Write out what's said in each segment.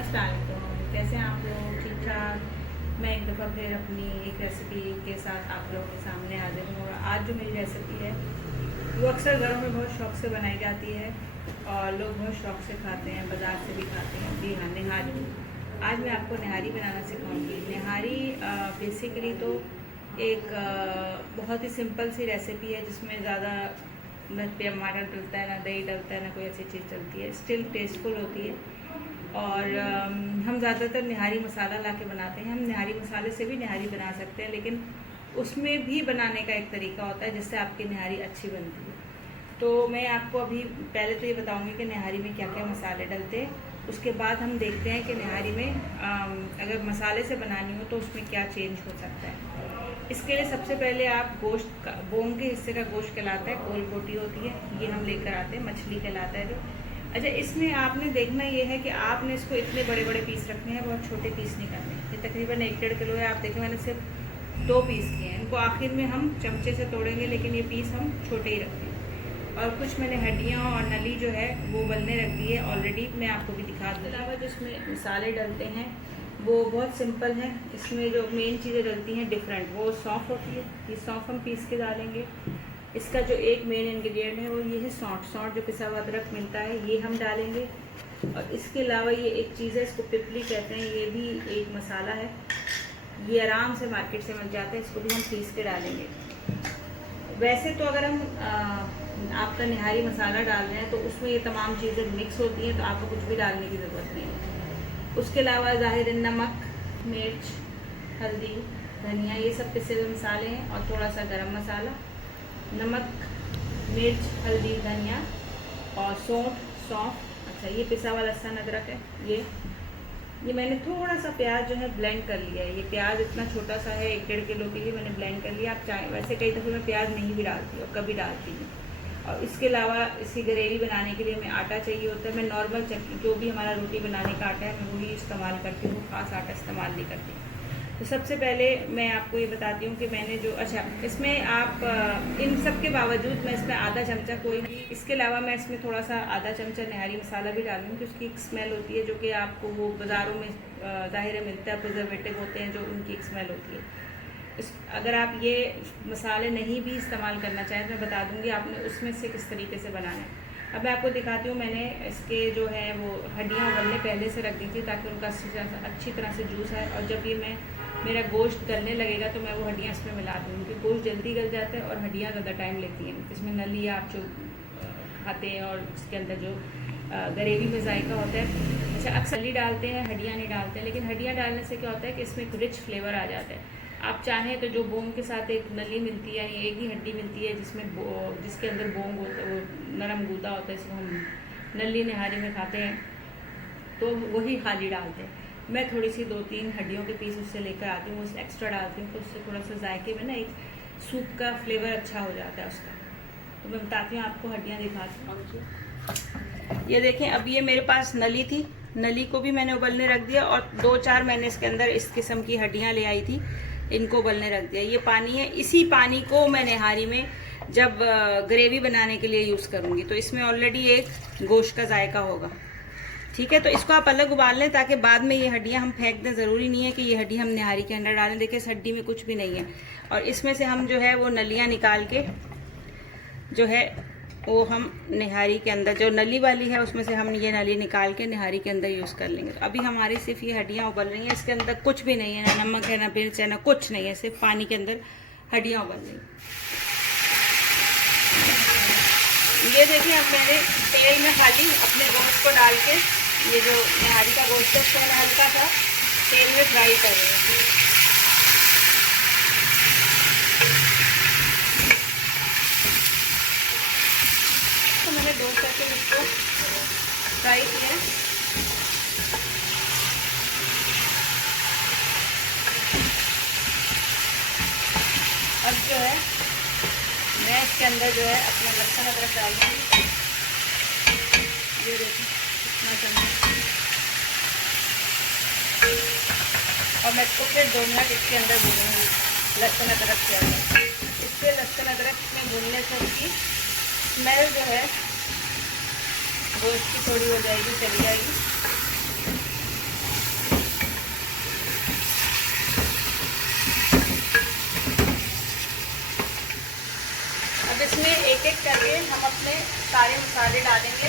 अस्सलाम वालेकुम, कैसे हैं आप लोग? ठीक ठाक। मैं एक दफ़ा फिर अपनी एक रेसिपी के साथ आप लोगों के सामने हाजिर हूँ। और आज जो मेरी रेसिपी है वो अक्सर घरों में बहुत शौक़ से बनाई जाती है और लोग बहुत शौक़ से खाते हैं, बाज़ार से भी खाते हैं। जी हाँ, निहारी। आज मैं आपको निहारी बनाना सिखाऊंगी। निहारी बेसिकली तो एक बहुत ही सिंपल सी रेसिपी है जिसमें ज़्यादा न टमाटर डलता है, ना दही डलता है, ना कोई ऐसी चीज़ डलती है। स्टिल टेस्टफुल होती है। और हम ज़्यादातर निहारी मसाला ला के बनाते हैं। हम निहारी मसाले से भी निहारी बना सकते हैं, लेकिन उसमें भी बनाने का एक तरीका होता है जिससे आपकी निहारी अच्छी बनती है। तो मैं आपको अभी पहले तो ये बताऊंगी कि निहारी में क्या क्या मसाले डलते हैं। उसके बाद हम देखते हैं कि निहारी में अगर मसाले से बनानी हो तो उसमें क्या चेंज हो सकता है। इसके लिए सबसे पहले आप गोश्त का, बोन के हिस्से का गोश्त कहलाता है, कोल बोटी होती है, ये हम लेकर आते हैं। मछली कहलाता है जो। अच्छा, इसमें आपने देखना ये है कि आपने इसको इतने बड़े बड़े पीस रखने हैं, बहुत छोटे पीस नहीं करने। ये तकरीबन 1-1.5 किलो है। आप देखें मैंने सिर्फ 2 पीस किए हैं। इनको आखिर में हम चमचे से तोड़ेंगे, लेकिन ये पीस हम छोटे ही रखेंगे। और कुछ मैंने हड्डियाँ और नली जो है वो उबलने रख दी है ऑलरेडी। मैं आपको भी दिखा दूँ। इसके अलावा जो इसमें मसाले डलते हैं वो बहुत सिंपल हैं। इसमें जो मेन चीज़ें डलती हैं डिफरेंट, वो सौंफ होती है। ये सौंफ हम पीस के डालेंगे। इसका जो एक मेन इंग्रेडिएंट है वो ये है सौंठ। सौंठ जो पिसा हुआ अदरक मिलता है, ये हम डालेंगे। और इसके अलावा ये एक चीज़ है, इसको पिपली कहते हैं, ये भी एक मसाला है। ये आराम से मार्केट से मिल जाता है, इसको भी हम पीस के डालेंगे। वैसे तो अगर हम आपका निहारी मसाला डाल रहे हैं तो उसमें ये तमाम चीज़ें मिक्स होती हैं, तो आपको कुछ भी डालने की ज़रूरत नहीं है। उसके अलावा ज़ाहिर नमक, मिर्च, हल्दी, धनिया, ये सब पिसे हुए मसाले हैं। और थोड़ा सा गरम मसाला, नमक, मिर्च, हल्दी, धनिया और सौंफ। अच्छा, ये पिसा हुआ लहसुन अदरक है। ये मैंने थोड़ा सा प्याज जो है ब्लेंड कर लिया है। ये प्याज इतना छोटा सा है, 1-1.5 किलो के लिए मैंने ब्लेंड कर लिया। आप चाहें, वैसे कई दफ़े मैं प्याज नहीं भी डालती और कभी डालती हूँ। और इसके अलावा इसकी ग्रेवी बनाने के लिए हमें आटा चाहिए होता है। मैं नॉर्मल जो भी हमारा रोटी बनाने का आटा है मैं वही इस्तेमाल करती हूँ, ख़ास आटा इस्तेमाल नहीं करती। तो सबसे पहले मैं आपको ये बताती हूँ कि मैंने जो, अच्छा, इसमें आप इन सब के बावजूद मैं इसमें आधा चमचा कोई नहीं, इसके अलावा मैं इसमें थोड़ा सा आधा चमचा निहारी मसाला भी डालूँगी। उसकी एक स्मेल होती है जो कि आपको वो बाज़ारों में ज़ाहिर मिलता है, प्रिजर्वेटिव होते हैं जो, उनकी एक स्मेल होती है। अगर आप ये मसाले नहीं भी इस्तेमाल करना चाहें तो मैं बता दूँगी आपने उसमें से किस तरीके से बनाना है। अब मैं आपको दिखाती हूँ। मैंने इसके जो है वो हड्डियाँ उबलने पहले से रख दी थी ताकि उनका अच्छी तरह से जूस है। और जब ये मेरा गोश्त गलने लगेगा तो मैं वो हड्डियाँ इसमें मिला दूँगी, क्योंकि गोश्त जल्दी गल जाता है और हड्डियाँ ज़्यादा टाइम लेती हैं। इसमें नली आप जो खाते हैं और इसके अंदर जो ग्रेवी में जायका होता है। अच्छा, अक्सर नली डालते हैं, हड्डियाँ नहीं डालते हैं, लेकिन हड्डियाँ डालने से क्या होता है कि इसमें एक रिच फ्लेवर आ जाता है। आप चाहें तो जो बोंग के साथ एक नली मिलती है, एक ही हड्डी मिलती है जिसके अंदर बोंग होता है, वो नरम गूदा होता है, इसको हम नली निहारी में खाते हैं, तो वही खाली डालते हैं। मैं थोड़ी सी 2-3 हड्डियों के पीस उससे लेकर आती हूँ, उससे एक्स्ट्रा डालती हूँ, तो उससे थोड़ा सा जायके में ना एक सूप का फ्लेवर अच्छा हो जाता है उसका। तो मैं बताती हूँ आपको, हड्डियाँ दिखाती हूँ। ये देखें, अब ये मेरे पास नली थी, नली को भी मैंने उबलने रख दिया। और 2-4 मैंने इसके अंदर इस किस्म की हड्डियाँ ले आई थी, इनको उबलने रख दिया। ये पानी है, इसी पानी को मैं निहारी में जब ग्रेवी बनाने के लिए यूज़ करूँगी तो इसमें ऑलरेडी एक गोश्त का जायका होगा। ठीक है, तो इसको आप अलग उबाल लें ताकि बाद में ये हड्डियाँ हम फेंक दें। ज़रूरी नहीं है कि ये हड्डी हम निहारी के अंदर डालें। देखिए, इस हड्डी में कुछ भी नहीं है। और इसमें से हम जो है वो नलियाँ निकाल के जो है वो हम निहारी के अंदर, जो नली वाली है उसमें से हम ये नली निकाल के निहारी के अंदर यूज़ कर लेंगे। तो अभी हमारी सिर्फ ये हड्डियाँ उबल रही हैं, इसके अंदर कुछ भी नहीं है, ना नमक है, ना मिर्च है, ना कुछ नहीं है, सिर्फ पानी के अंदर हड्डियाँ उबल रही हैं। ये देखिए, अब मैंने तेल में खाली अपने गोश्त को डाल के, ये जो निहारी का गोश्त है उसको मैं हल्का सा तेल में फ्राई कर रही हूँ। तो मैंने 2 सेकंड इसको फ्राई किया। अब जो है मैं इसके अंदर जो है अपना लहसुन अदरक डाल दूँगी। ये देखिए इतना चम्मच, और मैं इसको फिर 2 मिनट इसके अंदर भूनूंगी लहसुन अदरक के अंदर। इससे लहसुन अदरक में भूनने से उसकी स्मेल जो है वो इसकी थोड़ी हो जाएगी, चली जाएगी। एक एक करके हम अपने सारे मसाले डालेंगे।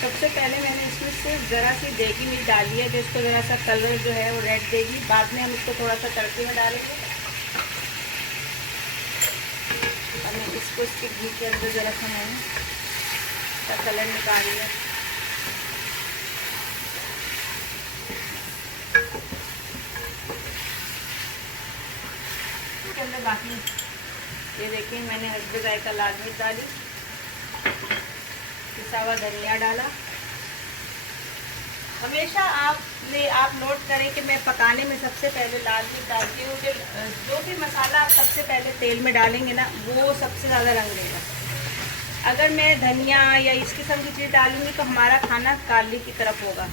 सबसे पहले मैंने इसमें सिर्फ ज़रा सी देगी मिर्च डाली है, जिसको ज़रा सा कलर जो है वो रेड देगी। बाद में हम इसको थोड़ा सा तड़के में डालेंगे और मैं इसको इसके घी के अंदर ज़रा सा मैंने इसका कलर निकाल लिया। इसके अंदर बाकी ये देखिए मैंने हस्बे जायका लाल मिर्च डाली, पिसा हुआ धनिया डाला। हमेशा आप नोट करें कि मैं पकाने में सबसे पहले लाल मिर्च डालती हूँ। जो भी मसाला आप सबसे पहले तेल में डालेंगे ना, वो सबसे ज़्यादा रंग देगा। अगर मैं धनिया या इस किस्म की चीज़ डालूँगी तो हमारा खाना काली की तरफ होगा।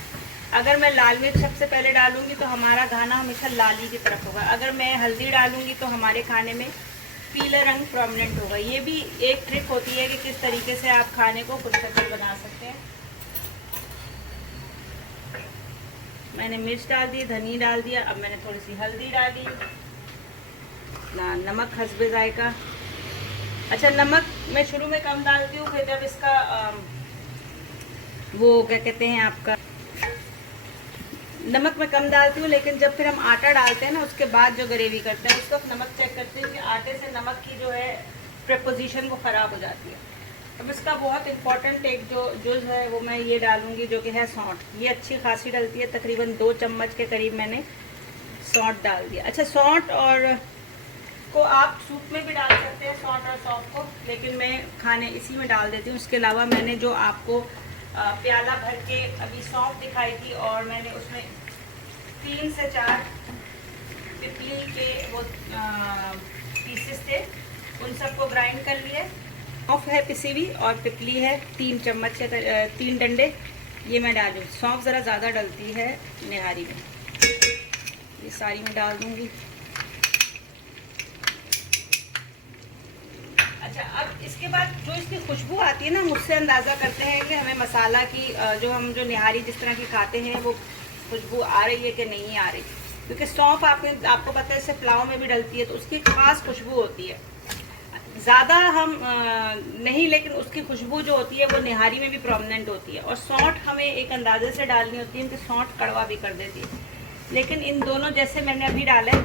अगर मैं लाल मिर्च सबसे पहले डालूँगी तो हमारा खाना हमेशा लाली की तरफ होगा। अगर मैं हल्दी डालूँगी तो हमारे खाने में पीला रंग प्रोमिनेंट होगा। ये भी एक ट्रिक होती है कि किस तरीके से आप खाने को पुरसकल बना सकते हैं। मैंने मिर्च डाल दी, धनिया डाल दिया। अब मैंने थोड़ी सी हल्दी डाली, नमक हस्बे जायका। अच्छा, नमक मैं शुरू में कम डालती हूँ, फिर जब इसका वो क्या कहते हैं आपका नमक मैं कम डालती हूँ, लेकिन जब फिर हम आटा डालते हैं ना, उसके बाद जो ग्रेवी करते हैं उस वक्त नमक चेक करते हैं कि आटे से नमक की जो है प्रेपोजिशन वो ख़राब हो जाती है। अब इसका बहुत इम्पॉर्टेंट एक जो है वो मैं ये डालूँगी, जो कि है सौंठ। ये अच्छी खासी डलती है, तकरीबन 2 चम्मच के करीब मैंने सौंठ डाल दिया। अच्छा, सौंठ और को आप सूप में भी डाल सकते हैं, सौंठ और सौंफ को, लेकिन मैं खाने इसी में डाल देती हूँ। उसके अलावा मैंने जो आपको प्याला भर के अभी सौंफ दिखाई थी और मैंने उसमें 3 से 4 पिपली के वो पीसेस थे, उन सबको ग्राइंड कर लिए। सौंफ है पिसी हुई और पिपली है 3 चम्मच या 3 डंडे, ये मैं डालूँ। सौंफ ज़रा ज़्यादा डलती है निहारी में, ये सारी मैं डाल दूँगी। अच्छा, अब इसके बाद जो इसकी खुशबू आती है ना, मुझसे अंदाज़ा करते हैं कि हमें मसाला की जो निहारी जिस तरह की खाते हैं वो खुशबू आ रही है कि नहीं आ रही। क्योंकि सौंफ आपको पता है इससे पुलाव में भी डलती है, तो उसकी खास खुशबू होती है। ज़्यादा हम नहीं, लेकिन उसकी खुशबू जो होती है वो निहारी में भी प्रोमिनेंट होती है। और सौंठ हमें एक अंदाजे से डालनी होती है कि सौंठ कड़वा भी कर देती है। लेकिन इन दोनों जैसे मैंने अभी डाला है,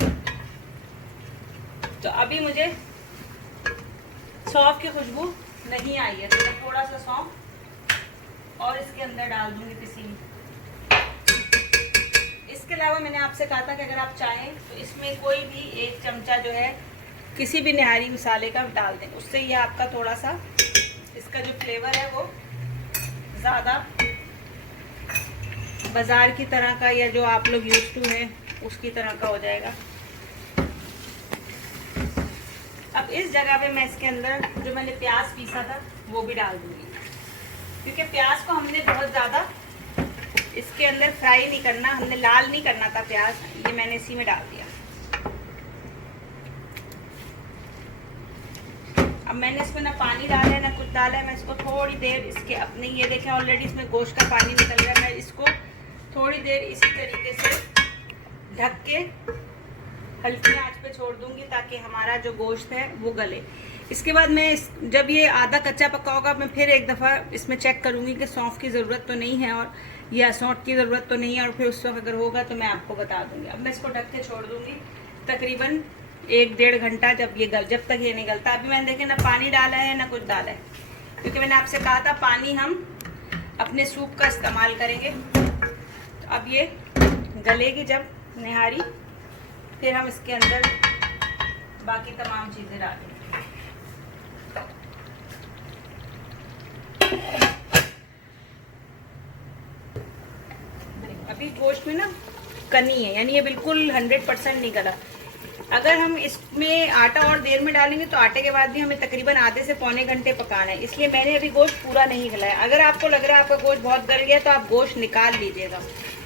तो अभी मुझे सौंफ की खुशबू नहीं आई है, तो मैं थोड़ा सा सौंफ और इसके अंदर डाल दूंगी पिसी हुई। इसके अलावा मैंने आपसे कहा था कि अगर आप चाहें तो इसमें कोई भी 1 चमचा जो है किसी भी निहारी मसाले का डाल दें, उससे ये आपका थोड़ा सा इसका जो फ्लेवर है वो ज़्यादा बाज़ार की तरह का या जो आप लोग यूज टू हैं उसकी तरह का हो जाएगा। अब इस जगह पे मैं इसके अंदर जो मैंने प्याज पीसा था वो भी डाल दूंगी, क्योंकि प्याज को हमने बहुत ज़्यादा इसके अंदर फ्राई नहीं करना, हमने लाल नहीं करना था प्याज। ये मैंने इसी में डाल दिया। अब मैंने इसमें ना पानी डाला है ना कुछ डाला है। मैं इसको थोड़ी देर इसके अपने, ये देखें ऑलरेडी इसमें गोश्त का पानी निकल रहा है, मैं इसको थोड़ी देर इसी तरीके से ढक के हल्की आंच पे छोड़ दूंगी ताकि हमारा जो गोश्त है वो गले। इसके बाद मैं जब ये आधा कच्चा पक्का होगा, मैं फिर एक दफ़ा इसमें चेक करूंगी कि सौंफ की ज़रूरत तो नहीं है और या सौंठ की ज़रूरत तो नहीं है, और फिर उस वक्त अगर होगा तो मैं आपको बता दूंगी। अब मैं इसको ढक के छोड़ दूंगी तकरीबन 1-1.5 घंटा, जब तक ये नहीं गलता। अभी मैंने देखे ना पानी डाला है ना कुछ डाला है, क्योंकि मैंने आपसे कहा था पानी हम अपने सूप का इस्तेमाल करेंगे। तो अब ये गलेगी जब निहारी, फिर हम इसके अंदर बाकी तमाम चीज़ें डालेंगे। अभी गोश्त में ना कनी है, यानी ये बिल्कुल 100% नहीं गला। अगर हम इसमें आटा और देर में डालेंगे तो आटे के बाद भी हमें तकरीबन आधे से पौने घंटे पकाना है, इसलिए मैंने अभी गोश्त पूरा नहीं गलाया। अगर आपको लग रहा है आपका गोश्त बहुत गल गया तो आप गोश्त निकाल लीजिएगा,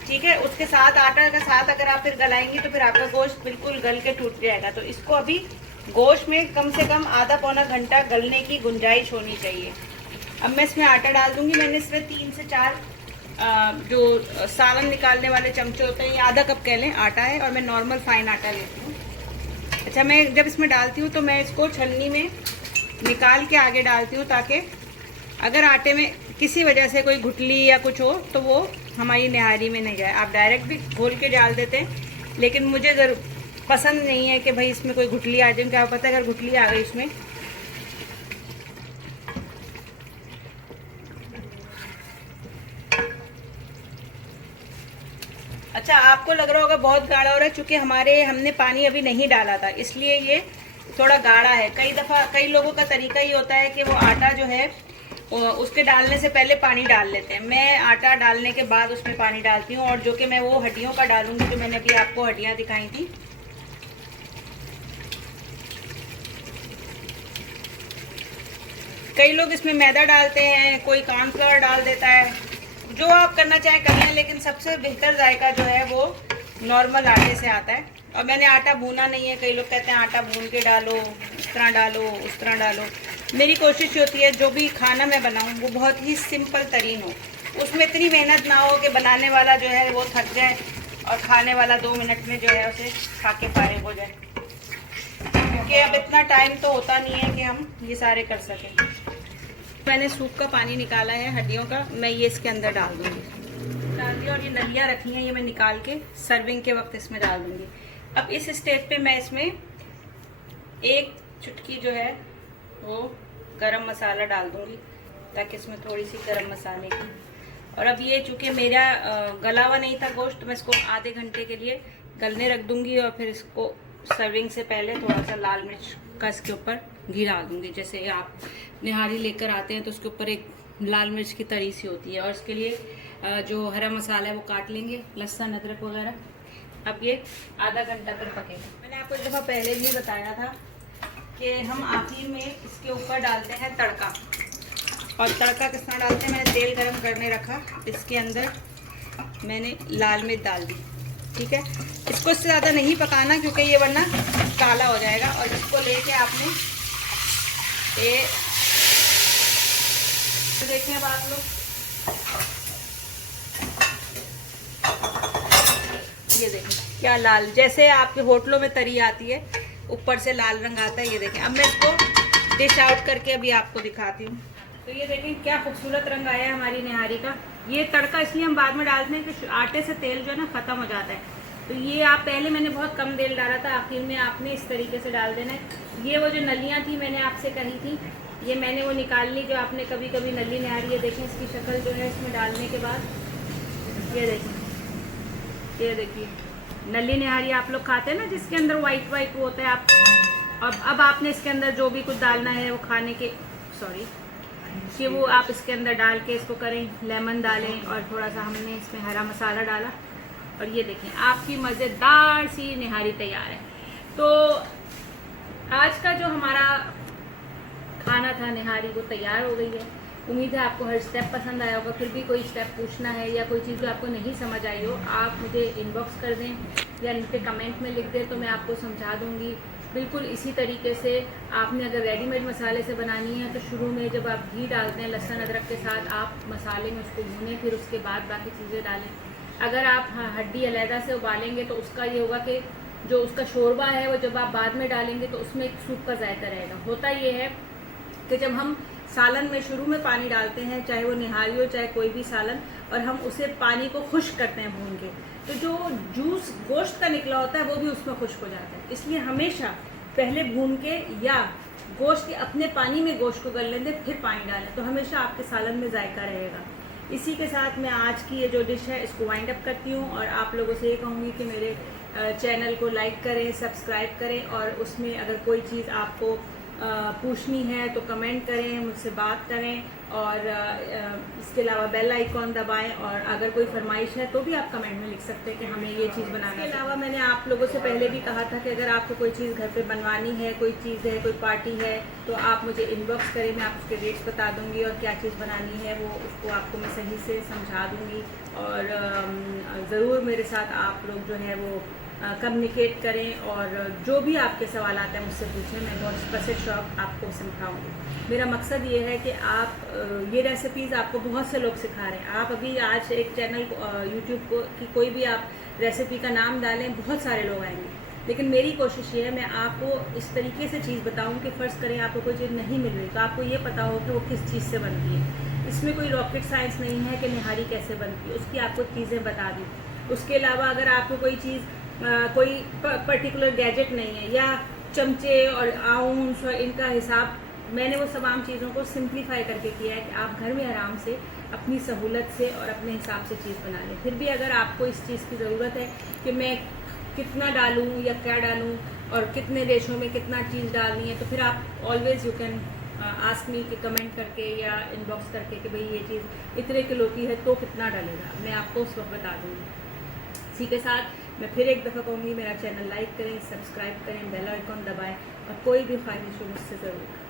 ठीक है। उसके साथ आटा के साथ अगर आप फिर गलाएंगे तो फिर आपका गोश्त बिल्कुल गल के टूट जाएगा। तो इसको अभी गोश्त में कम से कम आधा पौना घंटा गलने की गुंजाइश होनी चाहिए। अब मैं इसमें आटा डाल दूंगी। मैंने इसमें 3 से 4 जो सालन निकालने वाले चमचे होते हैं, ये आधा कप कह लें आटा है, और मैं नॉर्मल फाइन आटा लेती हूँ। अच्छा, मैं जब इसमें डालती हूँ तो मैं इसको छन्नी में निकाल के आगे डालती हूँ, ताकि अगर आटे में किसी वजह से कोई गुठली या कुछ हो तो वो हमारी निहारी में नहीं जाए। आप डायरेक्ट भी घोल के डाल देते हैं, लेकिन मुझे पसंद नहीं है कि भाई इसमें कोई गुठली आ जाए। क्या पता है अगर गुठली आ गई इसमें। अच्छा, आपको लग रहा होगा बहुत गाढ़ा हो रहा है, क्योंकि हमने पानी अभी नहीं डाला था, इसलिए ये थोड़ा गाढ़ा है। कई लोगों का तरीका ये होता है कि वो आटा जो है उसके डालने से पहले पानी डाल लेते हैं। मैं आटा डालने के बाद उसमें पानी डालती हूँ, और जो कि मैं वो हड्डियों का डालूंगी, जो मैंने अभी आपको हड्डियाँ दिखाई थी। कई लोग इसमें मैदा डालते हैं, कोई कॉर्नफ्लावर डाल देता है, जो आप करना चाहें कर लें, लेकिन सबसे बेहतर जायका जो है वो नॉर्मल आटे से आता है। और मैंने आटा भूना नहीं है। कई लोग कहते हैं आटा भून के डालो, इस तरह डालो, उस तरह डालो। मेरी कोशिश होती है जो भी खाना मैं बनाऊं वो बहुत ही सिंपल तरीन हो, उसमें इतनी मेहनत ना हो कि बनाने वाला जो है वो थक जाए और खाने वाला 2 मिनट में जो है उसे खा के फारिग हो जाए, क्योंकि अब इतना टाइम तो होता नहीं है कि हम ये सारे कर सकें। मैंने सूप का पानी निकाला है हड्डियों का, मैं ये इसके अंदर डाल दूँगी। डाल दिया, और ये नलियाँ रखी हैं, ये मैं निकाल के सर्विंग के वक्त इसमें डाल दूँगी। अब इस स्टेज पे मैं इसमें 1 चुटकी जो है वो गरम मसाला डाल दूँगी, ताकि इसमें थोड़ी सी गरम मसाले की। और अब ये चूँकि मेरा गला हुआ नहीं था गोश्त, तो मैं इसको आधे घंटे के लिए गलने रख दूँगी, और फिर इसको सर्विंग से पहले थोड़ा सा लाल मिर्च का इसके ऊपर घी डाल दूँगी। जैसे आप निहारी लेकर आते हैं तो उसके ऊपर एक लाल मिर्च की तरी सी होती है, और इसके लिए जो हरा मसाला है वो काट लेंगे, लहसुन अदरक वगैरह। अब ये आधा घंटा तक पकेगा। मैंने आपको एक दफ़ा पहले भी बताया था कि हम आखिर में इसके ऊपर डालते हैं तड़का। और तड़का किस तरह डालते हैं, मैंने तेल गरम करने रखा, इसके अंदर मैंने लाल मिर्च डाल दी, ठीक है। इसको इससे ज़्यादा नहीं पकाना, क्योंकि ये वरना काला हो जाएगा। और इसको लेके आपने ये तो देखें अब आप लोग, ये देखें क्या लाल, जैसे आपके होटलों में तरी आती है ऊपर से लाल रंग आता है। ये देखें, अब मैं इसको डिश आउट करके अभी आपको दिखाती हूँ। तो ये देखें क्या खूबसूरत रंग आया है हमारी निहारी का। ये तड़का इसलिए हम बाद में डालते हैं कि आटे से तेल जो है ना ख़त्म हो जाता है। तो ये आप पहले मैंने बहुत कम तेल डाला था, आखिर में आपने इस तरीके से डाल देना है। ये वो जो नलियाँ थी मैंने आपसे कही थी, ये मैंने वो निकाल ली, जो आपने कभी कभी नली निहारी। ये देखें इसकी शक्ल जो है इसमें डालने के बाद, ये देखें, ये देखिए नली निहारी आप लोग खाते हैं ना, जिसके अंदर वाइट वाइट वो होता है। आप अब आपने इसके अंदर जो भी कुछ डालना है वो खाने के कि वो आप इसके अंदर डाल के इसको करें, लेमन डालें, और थोड़ा सा हमने इसमें हरा मसाला डाला, और ये देखें आपकी मज़ेदार सी निहारी तैयार है। तो आज का जो हमारा खाना था निहारी, वो तैयार हो गई है। उम्मीद है आपको हर स्टेप पसंद आया होगा। फिर भी कोई स्टेप पूछना है या कोई चीज़ जो आपको नहीं समझ आई हो, आप मुझे इनबॉक्स कर दें या नीचे कमेंट में लिख दें, तो मैं आपको समझा दूँगी। बिल्कुल इसी तरीके से आपने अगर रेडीमेड मसाले से बनानी है तो शुरू में जब आप घी डालते हैं लहसुन अदरक के साथ, आप मसाले में उसको भूनें, फिर उसके बाद बाकी चीज़ें डालें। अगर आप हड्डी अलहदा से उबालेंगे तो उसका ये होगा कि जो उसका शोरबा है वो जब आप बाद में डालेंगे तो उसमें एक सूप का जायका रहेगा। होता ये है कि जब हम सालन में शुरू में पानी डालते हैं, चाहे वो निहारी हो चाहे कोई भी सालन, और हम उसे पानी को खुश्क करते हैं भून के, तो जो जूस गोश्त का निकला होता है वो भी उसमें खुश्क हो जाता है। इसलिए हमेशा पहले भून के या गोश्त के अपने पानी में गोश्त को गल लें दें, फिर पानी डालें, तो हमेशा आपके सालन में जायका रहेगा। इसी के साथ मैं आज की ये जो डिश है इसको वाइंड अप करती हूँ, और आप लोगों से ये कहूँगी कि मेरे चैनल को लाइक करें, सब्सक्राइब करें, और उसमें अगर कोई चीज़ आपको पूछनी है तो कमेंट करें, मुझसे बात करें, और इसके अलावा बेल आइकॉन दबाएं, और अगर कोई फरमाइश है तो भी आप कमेंट में लिख सकते हैं कि हमें ये चीज़ बनाना है। इसके अलावा मैंने आप लोगों से पहले भी कहा था कि अगर आपको कोई चीज़ घर पे बनवानी है, कोई चीज़ है, कोई पार्टी है, तो आप मुझे इनबॉक्स करें, मैं आप उसके रेट्स बता दूँगी, और क्या चीज़ बनानी है वो उसको आपको मैं सही से समझा दूँगी। और ज़रूर मेरे साथ आप लोग जो है वो कम्युनिकेट करें, और जो भी आपके सवाल आते हैं मुझसे पूछें, मैं बहुत स्पेसिफिक शौक आपको समझाऊँगी। मेरा मकसद ये है कि आप ये रेसिपीज़ आपको बहुत से लोग सिखा रहे हैं। आप अभी आज एक चैनल यूट्यूब की कोई भी आप रेसिपी का नाम डालें, बहुत सारे लोग आएंगे, लेकिन मेरी कोशिश ये है मैं आपको इस तरीके से चीज़ बताऊं कि फ़र्ज़ करें आपको कोई चीज़ नहीं मिल रही तो आपको ये पता हो कि वो किस चीज़ से बनती है। इसमें कोई रॉकेट साइंस नहीं है कि निहारी कैसे बनती है, उसकी आपको चीज़ें बता दी। उसके अलावा अगर आपको कोई चीज़ कोई पर्टिकुलर गैजेट नहीं है या चमचे और आउंस और इनका हिसाब, मैंने वो तमाम चीज़ों को सिंप्लीफाई करके किया है कि आप घर में आराम से अपनी सहूलत से और अपने हिसाब से चीज़ बना लें। फिर भी अगर आपको इस चीज़ की ज़रूरत है कि मैं कितना डालूं या क्या डालूं और कितने रेशो में कितना चीज़ डालनी है, तो फिर आप always you can ask me कि कमेंट करके या इनबॉक्स करके कि भाई ये चीज़ इतने किलो की है तो कितना डालेगा, मैं आपको उस वक्त बता दूँगी। इसी के साथ मैं फिर एक दफ़ा कहूँगी मेरा चैनल लाइक करें, सब्सक्राइब करें, बेल आइकॉन दबाएं और कोई भी ख्वाहिश हो मुझसे ज़रूर